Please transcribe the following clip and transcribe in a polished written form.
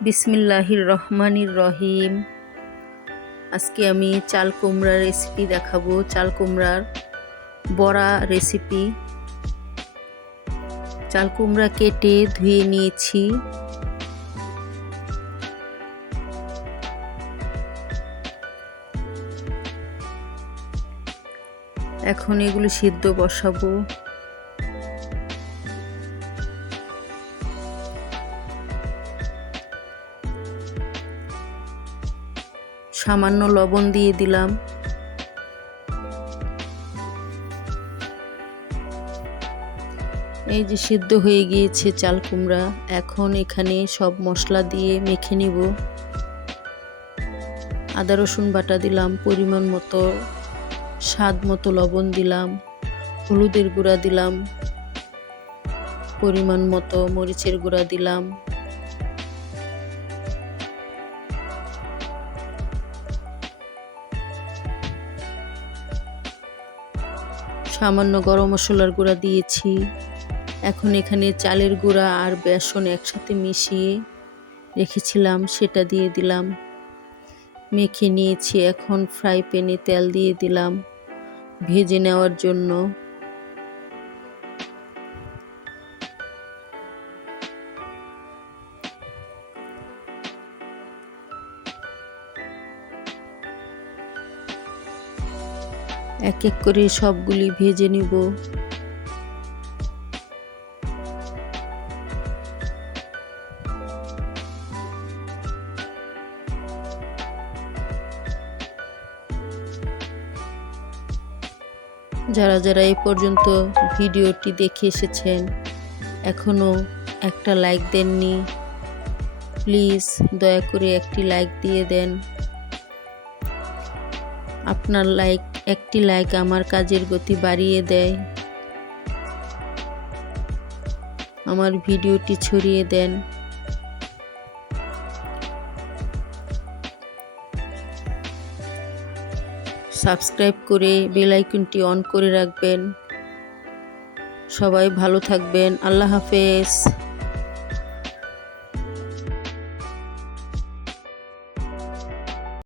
বিসমিল্লাহির রহমানির রহিম। আজকে আমি চাল কুমড়ার রেসিপি দেখাবো। চাল কুমড়ার বড়া রেসিপি। চাল কুমড়া কেটে ধুয়ে নিয়েছি। এখন এগুলো সিদ্ধ বসাবো। সামান্য লবণ দিয়ে দিলাম। এই যে সিদ্ধ হয়ে গিয়েছে চাল কুমড়া। এখন এখানে সব মশলা দিয়ে মেখে নিব। আদা রসুন বাটা দিলাম পরিমাণ মতো, স্বাদ মতো লবণ দিলাম, হলুদের গুঁড়া দিলাম পরিমাণ মতো, মরিচের গুঁড়া দিলাম, সামান্য গরম মশলার গুঁড়া দিয়েছি। এখন এখানে চালের গুঁড়া আর বেসন একসাথে মিশিয়ে রেখেছিলাম সেটা দিয়ে দিলাম। মেখে নিয়েছি। এখন ফ্রাই প্যানে তেল দিয়ে দিলাম ভেজে নেওয়ার জন্য। এক এক করে সবগুলি ভেজে নিব। যারা যারা এই পর্যন্ত ভিডিওটি দেখে এসেছেন এখনো একটা লাইক দেননি, প্লিজ দয়া করে একটি লাইক দিয়ে দেন। আপনার একটি লাইক আমার কাজের গতি বাড়িয়ে দেয়। আমার ভিডিওটি ছড়িয়ে দেন। সাবস্ক্রাইব করে বেল আইকনটি অন করে রাখবেন। সবাই ভালো থাকবেন। আল্লাহ হাফেজ।